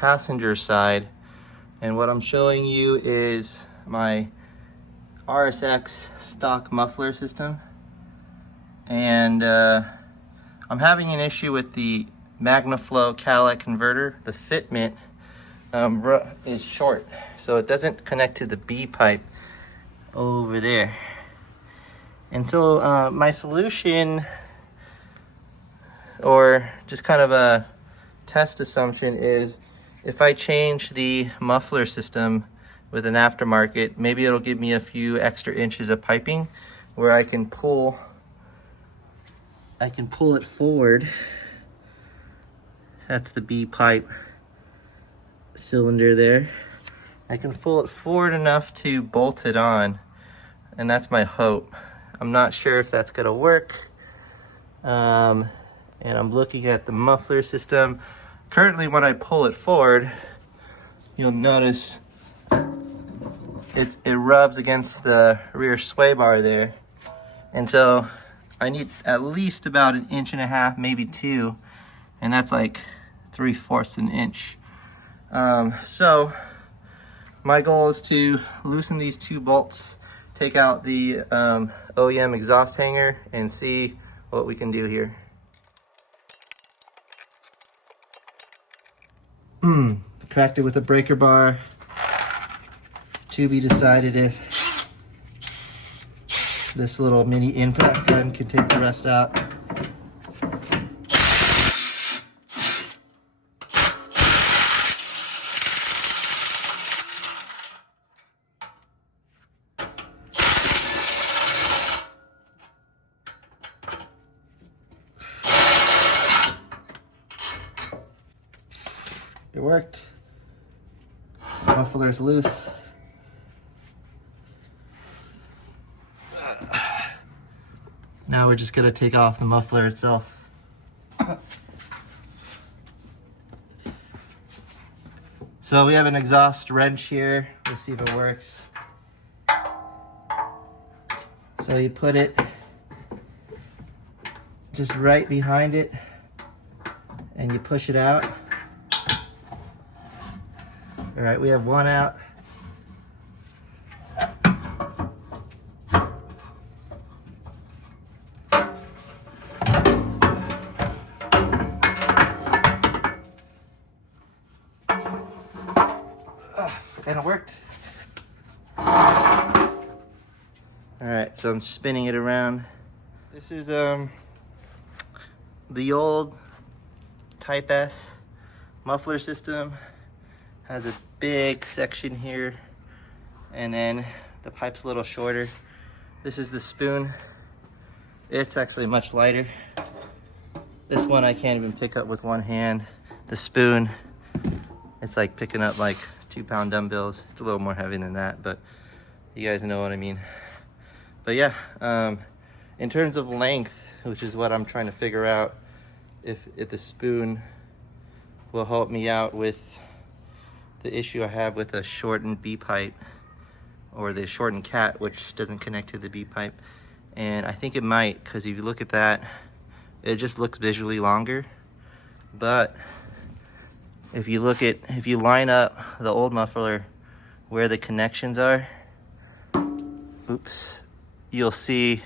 passenger side. And what I'm showing you is my RSX stock muffler system. And I'm having an issue with the MagnaFlow Cadillac converter. The fitment is short, so it doesn't connect to the B pipe over there. And so my solution, or just kind of a test assumption, is if I change the muffler system with an aftermarket, maybe it'll give me a few extra inches of piping where I can pull it forward. That's the B pipe cylinder there. I can pull it forward enough to bolt it on, and that's my hope. I'm not sure if that's gonna work. And I'm looking at the muffler system. Currently, when I pull it forward, you'll notice it rubs against the rear sway bar there. And so I need at least about 1.5 inches, maybe 2, and that's like 3/4 an inch. So my goal is to loosen these 2 bolts, take out the OEM exhaust hanger, and see what we can do here. Cracked it with a breaker bar. To be decided if this little mini impact gun can take the rest out. It worked. Muffler's loose. Now we're just gonna take off the muffler itself. So we have an exhaust wrench here. We'll see if it works. So you put it just right behind it and you push it out. All right, we have one out. And it worked. All right, so I'm spinning it around. This is the old Type S muffler system. Has a big section here, and then the pipe's a little shorter. This is the spoon. It's actually much lighter. This one I can't even pick up with one hand. The spoon, it's like picking up like 2-pound dumbbells. It's a little more heavy than that, but you guys know what I mean. But yeah, in terms of length, which is what I'm trying to figure out, if the spoon will help me out with the issue I have with a shortened B pipe, or the shortened cat, which doesn't connect to the B pipe. And I think it might, because if you look at that, it just looks visually longer. But if you line up the old muffler where the connections are, oops, you'll see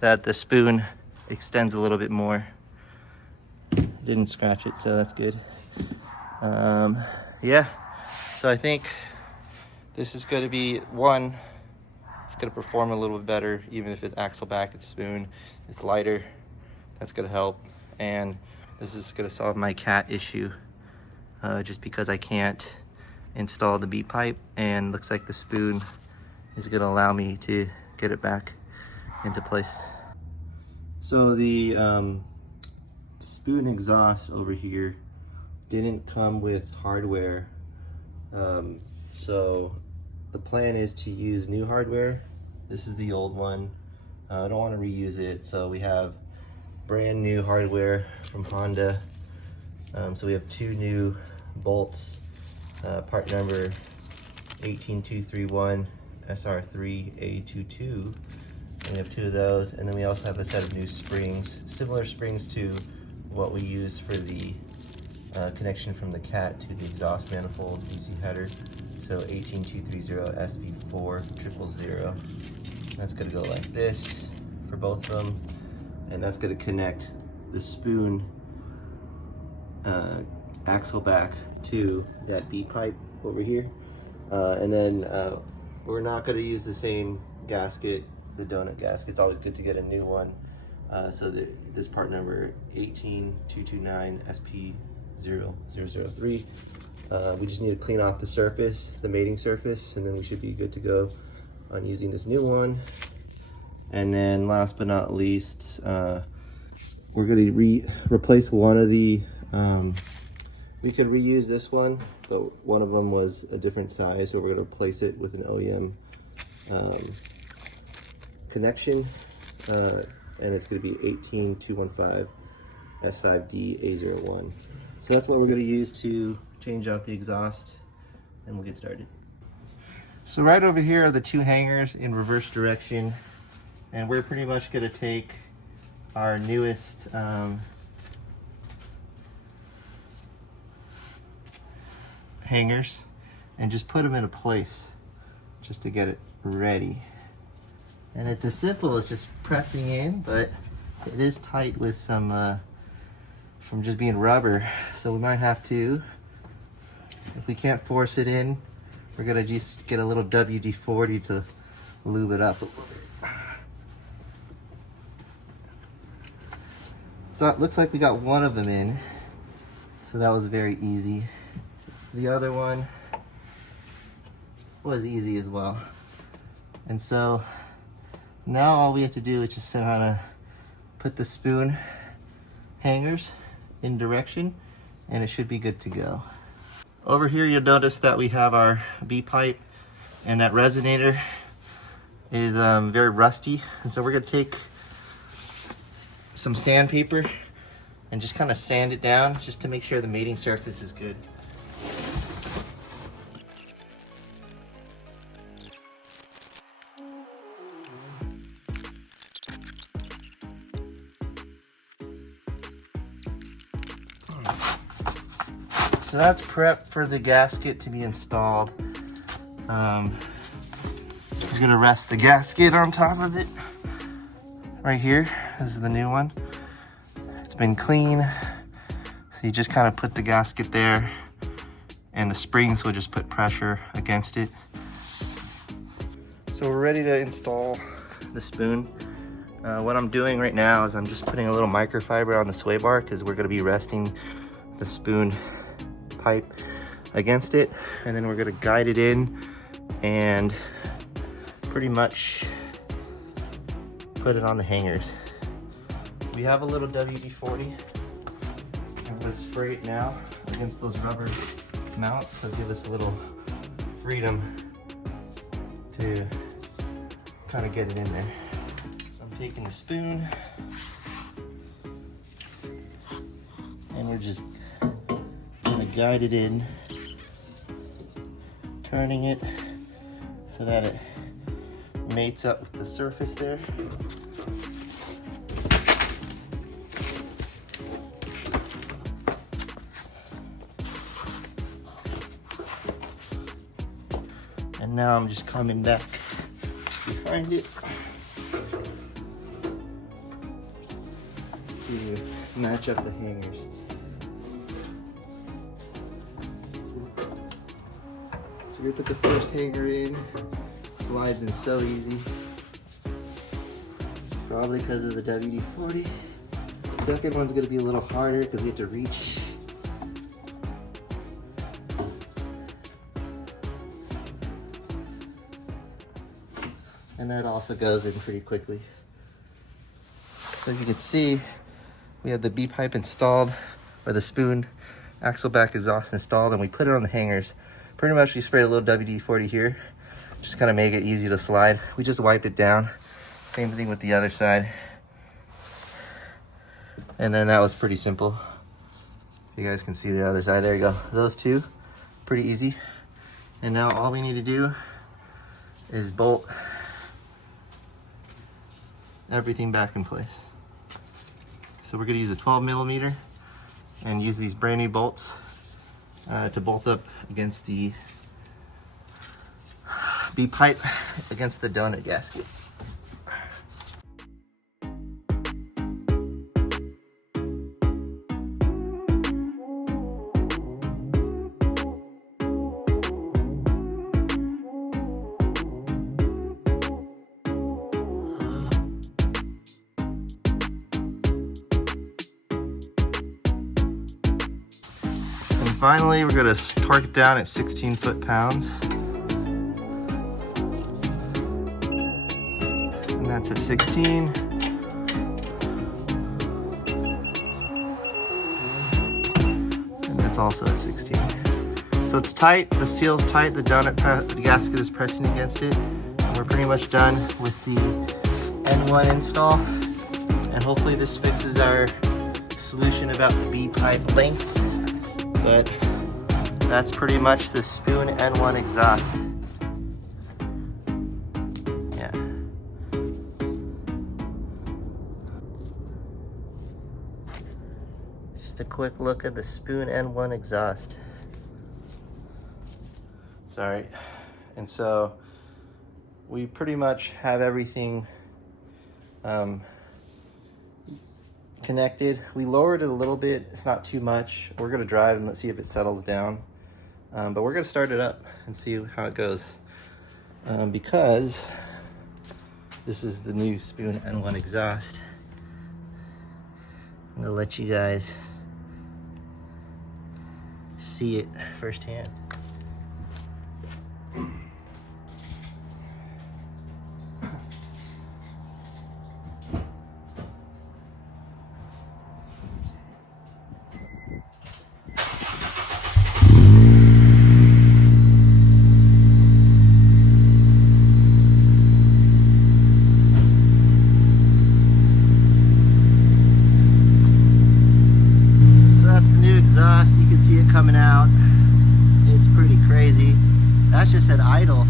that the spoon extends a little bit more. Didn't scratch it, so that's good. Yeah, so I think this is going to be one. It's going to perform a little bit better, even if it's axle back, it's spoon, it's lighter. That's going to help. And this is going to solve my cat issue, just because I can't install the B pipe, and looks like the spoon is going to allow me to get it back into place. So the spoon exhaust over here didn't come with hardware, so the plan is to use new hardware. This is the old one. I don't want to reuse it, so we have brand new hardware from Honda. So we have 2 new bolts, part number 18231 SR3A22, and we have 2 of those, and then we also have a set of new springs, similar springs to what we use for the connection from the cat to the exhaust manifold DC header. So 18230 SV4 000. That's gonna go like this for both of them, and that's gonna connect the spoon axle back to that B pipe over here. And then we're not gonna use the same gasket, the donut gasket. It's always good to get a new one. So this part number 18229 SP0003. We just need to clean off the surface, the mating surface, and then we should be good to go on using this new one. And then last but not least, we're going to replace one of the, we could reuse this one, but one of them was a different size, so we're going to replace it with an OEM connection, and it's going to be 18215 S5D A01. So that's what we're going to use to change out the exhaust, and we'll get started. So right over here are the two hangers in reverse direction, and we're pretty much going to take our newest hangers and just put them in a place just to get it ready. And it's as simple as just pressing in, but it is tight with some from just being rubber, so we might have to, if we can't force it in, we're gonna just get a little WD-40 to lube it up a little bit. So it looks like we got one of them in, so that was very easy. The other one was easy as well. And so now all we have to do is just kind of put the spoon hangers in direction, and it should be good to go. Over here you'll notice that we have our B pipe, and that resonator is very rusty, and so we're going to take some sandpaper and just kind of sand it down just to make sure the mating surface is good. So that's prep for the gasket to be installed. We're gonna rest the gasket on top of it. Right here, this is the new one. It's been clean. So you just kind of put the gasket there, and the springs will just put pressure against it. So we're ready to install the spoon. What I'm doing right now is I'm just putting a little microfiber on the sway bar, because we're gonna be resting the spoon pipe against it, and then we're going to guide it in and pretty much put it on the hangers. We have a little WD-40. I'm going to spray it now against those rubber mounts, so give us a little freedom to kind of get it in there. So I'm taking the spoon and we're just guide it in, turning it so that it mates up with the surface there. And now I'm just coming back behind it to match up the hangers. So we put the first hanger in, slides in so easy, probably because of the WD-40. The second one's going to be a little harder because we have to reach. And that also goes in pretty quickly. So you can see we have the B pipe installed, or the spoon axle back exhaust installed, and we put it on the hangers. Pretty much we sprayed a little WD-40 here, just kind of make it easy to slide. We just wiped it down. Same thing with the other side. And then that was pretty simple. You guys can see the other side. There you go. Those two, pretty easy. And now all we need to do is bolt everything back in place. So we're gonna use a 12 millimeter and use these brand new bolts to bolt up against the B pipe against the donut gasket. And finally, we're going to torque it down at 16 foot-pounds. And that's at 16. And that's also at 16. So it's tight, the seal's tight, the gasket is pressing against it. And we're pretty much done with the N1 install. And hopefully this fixes our solution about the B pipe length. But that's pretty much the Spoon N1 exhaust. Yeah. Just a quick look at the Spoon N1 exhaust. Sorry. And so we pretty much have everything connected. We lowered it a little bit. It's not too much. We're gonna drive and let's see if it settles down. But we're gonna start it up and see how it goes. Because this is the new Spoon N1 exhaust. I'm gonna let you guys see it firsthand. Coming out, it's pretty crazy. That's just at idle.